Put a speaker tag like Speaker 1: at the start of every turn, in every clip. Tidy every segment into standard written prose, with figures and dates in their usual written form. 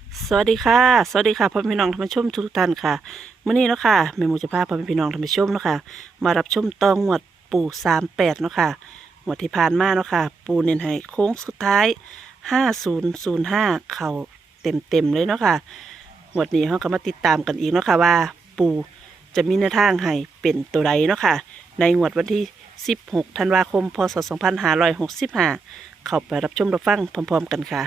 Speaker 1: สวัสดีค่ะสวัสดีค่ะพ่อแม่พี่น้องท่านผู้ชมทุกท่านค่ะมื้อนี้เนาะค่ะแม่หมูจะพาพ่อแม่พี่น้องท่านผู้ชมเนาะค่ะมารับชมตองงวดปู่38เนาะค่ะงวดที่ผ่านมาเนาะค่ะปู่เน้นให้โค้งสุดท้าย5005เข้าเต็มเลยเนาะค่ะงวดนี้เราก็มาติดตามกันอีกเนาะค่ะว่าปู่จะมีแนวทางให้เป็นตัวใดเนาะค่ะในงวดวันที่16ธันวาคมพศ2565เข้าไปรับชมรับฟังพร้อมๆกันค่ะ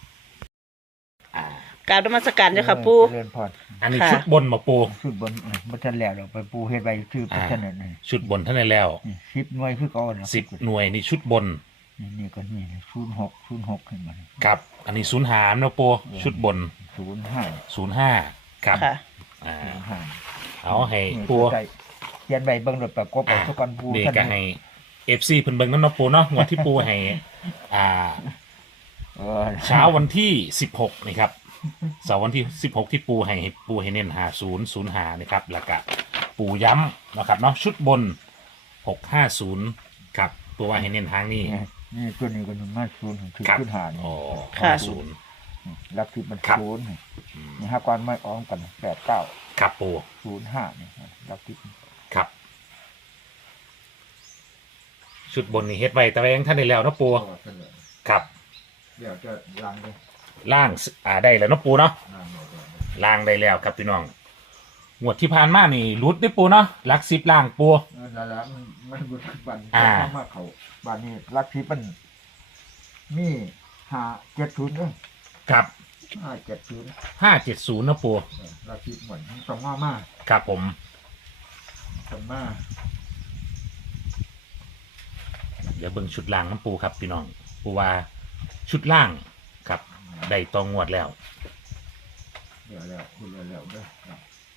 Speaker 1: กราบนมัสการเจ้าค่ะปู่
Speaker 2: เจริญพร
Speaker 3: อันนี้
Speaker 1: ค่ะ
Speaker 3: ชุดบนมาปู
Speaker 2: ชุดบนบัทันแล้วเราไปปูเฮ็ดใบชื่อบัทันนั่นนี่
Speaker 3: ชุดบนท่านได้แล้ว
Speaker 2: 10 หน่วยคือเก่านะ
Speaker 3: 10 หน่วยนี่ชุดบน
Speaker 2: นี่ก็นี่06ขึ้นมา
Speaker 3: กับ อันนี้ศูนย์หามนะปูชุดบน
Speaker 2: 05
Speaker 3: 05ครับ
Speaker 1: ค่ะ
Speaker 3: อ่า
Speaker 2: 05
Speaker 3: เอาให้
Speaker 2: นี่
Speaker 3: ปู
Speaker 2: ใกล้เขียนใบเบิ่งรถประกบเอาทุกคนปู
Speaker 3: เด็ก
Speaker 2: ท่าน
Speaker 3: ก็ให้ FC เพิ่นเบิ่งนำเนาะปูเนาะงวดที่ปูให้อ่า
Speaker 2: เออ
Speaker 3: เช้าวันที่16นี่ครับเสาร์วันที่16ที่ปูให้เน้น5005นะครับแล้วก็ปูย้ำนะครับเนาะชุดบน650ครับปูว่าให้เน้นทางนี้
Speaker 2: นี่ตัวนี้ก็มา0ถึง
Speaker 3: ครับ
Speaker 2: ขึ้นหานี่
Speaker 3: อ๋อ
Speaker 1: ค่ะ
Speaker 3: 50
Speaker 2: ลักที่มัน
Speaker 3: ครับ
Speaker 2: 0นี่หากวันไม่ออกกัน89
Speaker 3: ครับปู
Speaker 2: 05นี่ลักที่
Speaker 3: ครับ ชุดบนนี่เฮ็ดไว้แต่ว่ายังท่านได้แล้วเนาะปูครับ
Speaker 2: เดี๋ยวจะล้างเลย
Speaker 3: ล่างได้แล้วเนาะปูเนาะ
Speaker 2: ล้างหมดเลย
Speaker 3: ล่างได้แล้วครับพี่น้องงวดที่ผ่านมานี่รุดได้ปูเนาะหลัก10ล่างปู
Speaker 2: นั่นแหละมันบุญบัน
Speaker 3: อ่า
Speaker 2: มาเขาบันนี้ลักที่มันมี570เด้อ
Speaker 3: ครับ
Speaker 2: 570
Speaker 3: 570นะปู
Speaker 2: ลักที่เหมือนต้องมา
Speaker 3: ครับผม
Speaker 2: ต้องมา
Speaker 3: เดี๋ยวเบิ่งชุดล่างน้ำปูครับพี่น้องปูว่าชุดล่างครับได้ตองงวดแล้ว
Speaker 2: เดี๋ยวแล้วคุณแล้วเด้อครับ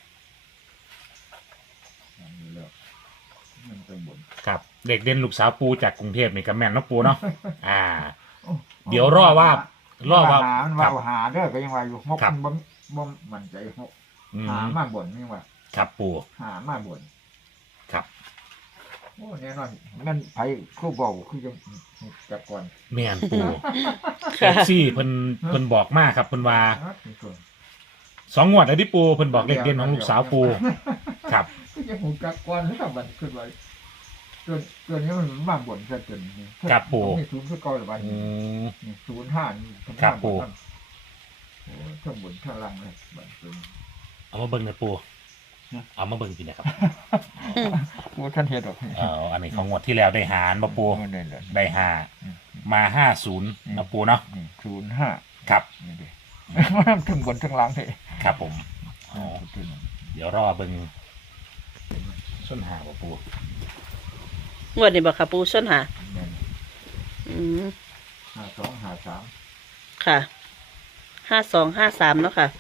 Speaker 2: นี่แล้วมันเป็นบน
Speaker 3: ครับเด็กเด่นลูกสาวปูจากกรุงเทพนี่ก็แม่นเนาะปูเนาะอ่า เดี๋ยวรอว่า
Speaker 2: หามัน
Speaker 3: ครั
Speaker 2: ว่า
Speaker 3: บ
Speaker 2: หาเด้อก็ยังว่าอยู่6
Speaker 3: ครับ
Speaker 2: บ่มั่นใจ6
Speaker 3: อื
Speaker 2: หาม มาบนนี่ว่า
Speaker 3: ครับปู
Speaker 2: หามาบน
Speaker 3: ครับ
Speaker 2: โอ้แน่นอนมันไผคู่บอกคือจะจับก่อน
Speaker 3: แม่นปู
Speaker 1: ค่ะ
Speaker 3: ซี่เพิ่นบอกมากครับเพิ่นว่า2 งวดแล้วที่ปูเพิ่นบอกเลขเด่นของลูกสาวปูครับ
Speaker 2: ก็ยังหูจับก่อนหรือกับมันขึ้นไว้ตัวนี้มันมาบ่นซะจนนี่
Speaker 3: ครับปู่
Speaker 2: มีศูนย์คือเก่าหรือว่า
Speaker 3: อืม
Speaker 2: นี่05นี่
Speaker 3: ครับปู่
Speaker 2: โอ้ทั้งบนทั้งล่างเลยบัดเป็น
Speaker 3: เอามาเบิ่งหนะปูเอามาเบิ่งพี่นะครับ
Speaker 2: โอ้ท่านเฮ็ดดอก
Speaker 3: เอาอันนี้ของงวดที่แล้วได้หารมาปู
Speaker 2: นั่นแหละ
Speaker 3: ได้5มา50นะปูเนาะ
Speaker 2: 05
Speaker 3: ครับ
Speaker 2: นี่ดิ มันทั้งบนทั้งล่างเลย
Speaker 3: ครับผมอ๋อเดี๋ยวรอเบิ่งส้นหาบ่ปู
Speaker 1: งวดนี้บอกค่ะปูส้นหา
Speaker 2: นั่น
Speaker 1: อืม
Speaker 2: 52 53
Speaker 1: ค่ะ5253เนาะค่ะ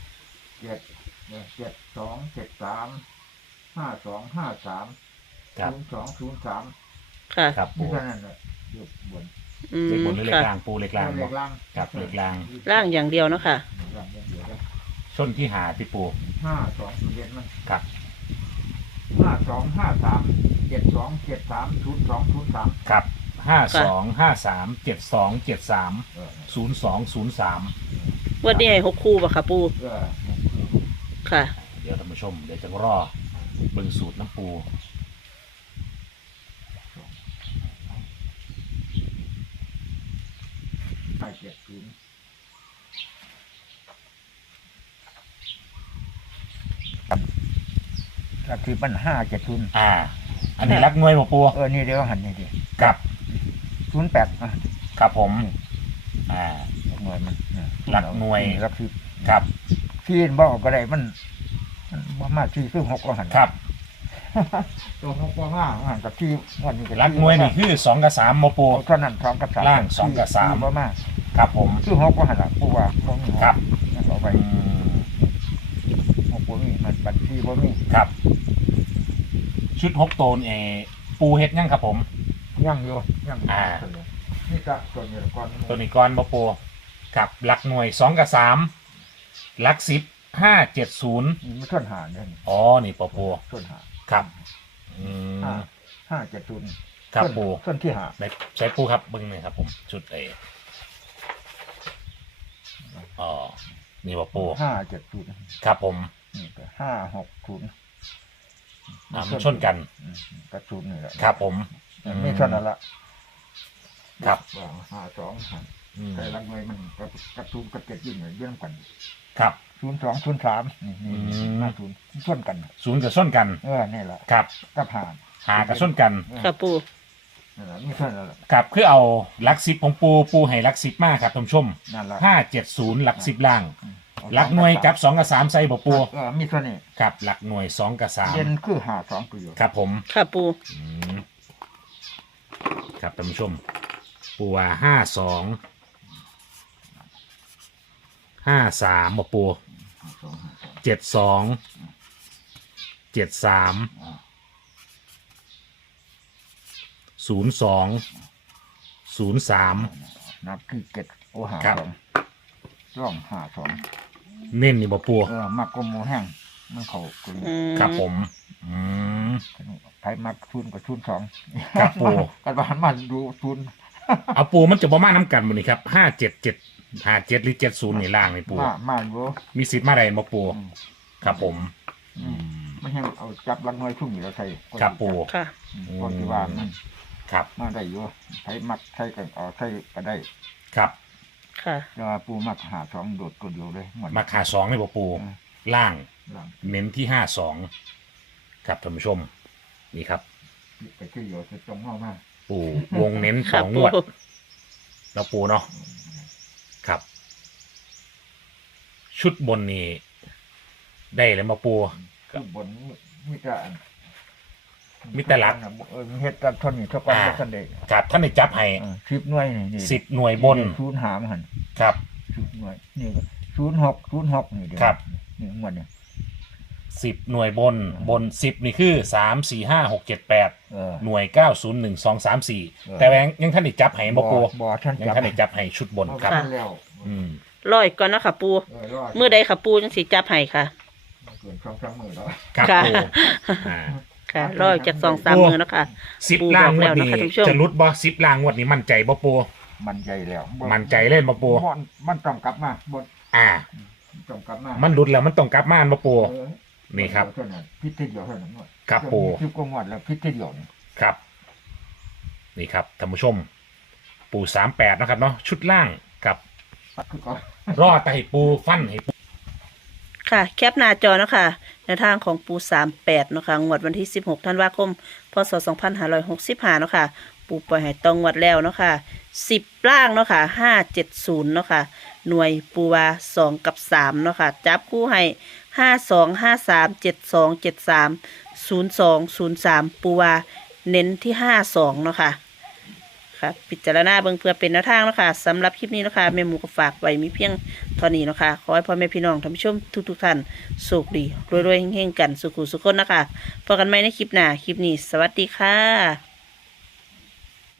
Speaker 2: 7273
Speaker 3: ครับ
Speaker 2: 0203
Speaker 1: ค่ะ
Speaker 3: ครับ
Speaker 2: นี่
Speaker 3: ปู
Speaker 2: เท่านั้นแหละอยู่บน
Speaker 1: อืม
Speaker 3: เลขบนหรือเลข
Speaker 1: ค่ะ
Speaker 3: ล่างปูเลขล่าง
Speaker 2: เล
Speaker 3: บ่
Speaker 2: ขล่าง
Speaker 3: ครับเลขล่าง
Speaker 1: ร่างอย่างเดียวเนาะค่ะ
Speaker 2: ล่างอย่างเดียวเลย
Speaker 3: ส้นที่หาที่ปู
Speaker 2: 52เรียนมัน
Speaker 3: ครับ
Speaker 2: 5253 7273 0203
Speaker 3: ครับ52537273
Speaker 2: เออ
Speaker 3: 0203
Speaker 1: งวดนี้ให้6คู่บ่ค่ะปู
Speaker 2: เออ
Speaker 1: ค่ะ
Speaker 3: เดี๋ยวท่านผู้ชมเดี๋ยวจะรอเบิ่งสูตรน้ำปู
Speaker 2: 570ครับคือปัญหา570
Speaker 3: อันนี้รักหน่วยบ่ปู
Speaker 2: นี่เดี๋ยวหันนี่ดิ
Speaker 3: ครับ
Speaker 2: 08อ่ะ
Speaker 3: ครับผมอ่า
Speaker 2: หน่วยมัน
Speaker 3: หลักหน่วย
Speaker 2: หลักสิบ
Speaker 3: ครับ
Speaker 2: ที่บอกก็ได้มันบ่มาที่คือ6ก็หัน
Speaker 3: ครับ
Speaker 2: ตัว6ก็มาหันกับที่วันนี้ก็
Speaker 3: รักหน่วยนี่คือ2กับ3บ่ปู
Speaker 2: เท่านั้น2กับ3
Speaker 3: ล่าง2กับ3
Speaker 2: บ่มา
Speaker 3: ครับผม
Speaker 2: คือ6ก็หันล่ะผู้ว่าบ่มี
Speaker 3: ครับ
Speaker 2: เอาไป
Speaker 3: อืม
Speaker 2: 6บ่มีมันบัญชีบ่มี
Speaker 3: ครับ ชุด6โตนปูเฮ็ดยังครับผม
Speaker 2: ยังอยู่ยัง
Speaker 3: อ่า
Speaker 2: นี่ก็ตัวนี้ก่อน
Speaker 3: ตัวนี้ก่อนบ่ปูครับหลักหน่วย2กับ3หลัก10 570
Speaker 2: นี่มันส่วนหาเนี่ย
Speaker 3: อ๋อนี่บ่ปู
Speaker 2: ส่วนหา
Speaker 3: ครับอืม
Speaker 2: 570
Speaker 3: ครับปู
Speaker 2: ส่วนที่หา
Speaker 3: ใช้ปูครับเบิ่งหน่อยครับผมชุดอ๋อนี่บ่ปู
Speaker 2: 570
Speaker 3: ครับผม
Speaker 2: นี่ก็560
Speaker 3: มันชนกัน
Speaker 2: กระสุนนี่แหละ
Speaker 3: ครับผม
Speaker 2: ไม่เท่านั้นละ
Speaker 3: ครับ
Speaker 2: ว่า52
Speaker 3: อืม
Speaker 2: แต่ละหน่วยมันกระสุนกระเจ็ดยิ่งเรื่องกัน
Speaker 3: ครับ
Speaker 2: 02 03นี่50ส่วนกัน
Speaker 3: ศูนย์กับส้นกัน
Speaker 2: นี่แหละ
Speaker 3: ครับ
Speaker 2: กับหา
Speaker 3: หากับส้นกัน
Speaker 1: ค่ะปู
Speaker 2: นั่นแหละไม่เท่านั้นละ
Speaker 3: ครับคือเอาหลักสิบของปูให้หลักสิบมากครับท่านผู้ชม
Speaker 2: นั่นละ
Speaker 3: 570หลักสิบล่างหลักหน่วยกับ2กับ3ใส่บ่ปู
Speaker 2: มีเท่านี้
Speaker 3: ครับหลักหน่วย2กับ
Speaker 2: เย็นคือ52ประโยชน์
Speaker 3: 3ครับผม
Speaker 1: ค่ะปู
Speaker 3: อืมครับท่านผู้ชม ปูว่า52 53บ่ปู72 73 02 03
Speaker 2: นับคือเก็ดโอหา
Speaker 3: ครับ
Speaker 2: ร่อง52
Speaker 3: เน้นนี่บ่ปู
Speaker 2: มักกโมแห้งมันเขาคุณ
Speaker 3: ครับผม อืม
Speaker 2: ไผมักทุนกับทุน2
Speaker 3: ครับปู่
Speaker 2: กันบ้านมันดูทุน
Speaker 3: เอาปูมันจะบ่มาน้ำกันบ่นี่ครับ577หรือ70นี่ล่างนี่ปู
Speaker 2: มาดู
Speaker 3: มีสิทธิ์มาได้บ่ปูครับผม
Speaker 2: ไม่ให้เอาจับลังน้อยชุ่มอยู่แล้วใส่
Speaker 3: ครับปู
Speaker 1: ค่ะ
Speaker 2: คนที่ว่ามัน
Speaker 3: ครับ
Speaker 2: มาได้อยู่ไผมักใช้กันใช้ก็ได้
Speaker 3: ครับ
Speaker 1: ค่ะ
Speaker 2: แต่ว่าปูมัก52โดดตัวเดียวเลยหมด
Speaker 3: มาขา2นี่บ่ปูล่าง
Speaker 2: หลัง
Speaker 3: เน้นที่52ครับท่านผู้ชม นี่ครับ
Speaker 2: ไปที่อยู่จะจงมาก
Speaker 3: ปูวงเน้น
Speaker 1: ค่ะ
Speaker 3: 2ง
Speaker 1: ปู
Speaker 3: วดแล้วปูเนาะครับ ชุดบนนี่ได้เลยมาปู
Speaker 2: คือบนมีแต่
Speaker 3: มีแต่หลัก
Speaker 2: มีเฮ็ดกันทนนี่เท่ากันบ่ทันได้
Speaker 3: ครับท่านได้จับให้
Speaker 2: 10หน่วยนี่
Speaker 3: 10หน่วยบน
Speaker 2: 0หามหั่น
Speaker 3: ครับ
Speaker 2: 10หน่วยนี่06นี่เด้
Speaker 3: ครับ
Speaker 2: นี่หมดนี่
Speaker 3: 10หน่วยบน10นี่คือ3 4 5 6 7 8หน่วย9 0 1 2 3 4แต่ยังท่านได้จับให้บ่ปู
Speaker 2: บ่ท่าน
Speaker 3: ยังท่านได้จับให้ชุดบนครับ
Speaker 2: เอาไปแล้ว
Speaker 3: อืม
Speaker 1: ร้อยก่อนเนาะค่ะปู
Speaker 2: รอด
Speaker 1: เมื่อใดค่ะปูจังสิจับให้ค่ะ
Speaker 2: เกิน2-3มื้อแล้ว
Speaker 3: ครับ
Speaker 1: ค่ะ
Speaker 3: ปูอ่า
Speaker 1: ค่ะร้อยจาก2-3มือเนาะค่ะ
Speaker 3: 10ล่างงวดนี้
Speaker 1: ปูบอกแล้วนะคะท่านผู้ชม
Speaker 3: จะรุดบ่10ล่างงวดนี้มั่นใจบ่ปู
Speaker 2: มันใจแล้วบ่
Speaker 3: มั่นใจเล่นบ่ปู
Speaker 2: มันต้องกลับมาบ่
Speaker 3: อ่า
Speaker 2: ต้องกลับมา
Speaker 3: มันรุดแล้วมันต้องกลับมาบ่ปู
Speaker 2: เออ
Speaker 3: นี่ครับ
Speaker 2: เท่านั้นพิษที่เดียวเท่านั้นหมด
Speaker 3: ครับปู
Speaker 2: คือก็งวดแล้วพิษที่เดียวนี่
Speaker 3: ครับ นี่ครับท่านผู้ชม ปู38นะครับเนาะชุดล่างกับ
Speaker 2: คือก็
Speaker 3: รอดแต่ให้ปูฟันให้ปู
Speaker 1: ค่ะ แคปหน้าจอเนาะค่ะในทางของปู38เนาะค่ะงวดวันที่16ธันวาคมพศ2565เนาะค่ะปูปล่อยให้ตองงวดแล้วเนาะค่ะ10ล่างเนาะค่ะ570เนาะค่ะหน่วยปูวา2กับ3เนาะค่ะจับคู่ให้5253 72 73 02 03ปูวาเน้นที่52เนาะค่ะค่ะพิจารณาเบิ่งเพื่อเป็นแนวทางเนาะค่ะสำหรับคลิปนี้เนาะค่ะแม่หมูก็ฝากไว้มีเพียงเท่านี้เนาะค่ะขอให้พ่อแม่พี่น้องท่านผู้ชมทุกท่านสุขดีรวยๆเฮงๆกันสุขุสุขคนนะคะพบกันใหม่ในคลิปหน้าคลิปนี้สวัสดีค่ะ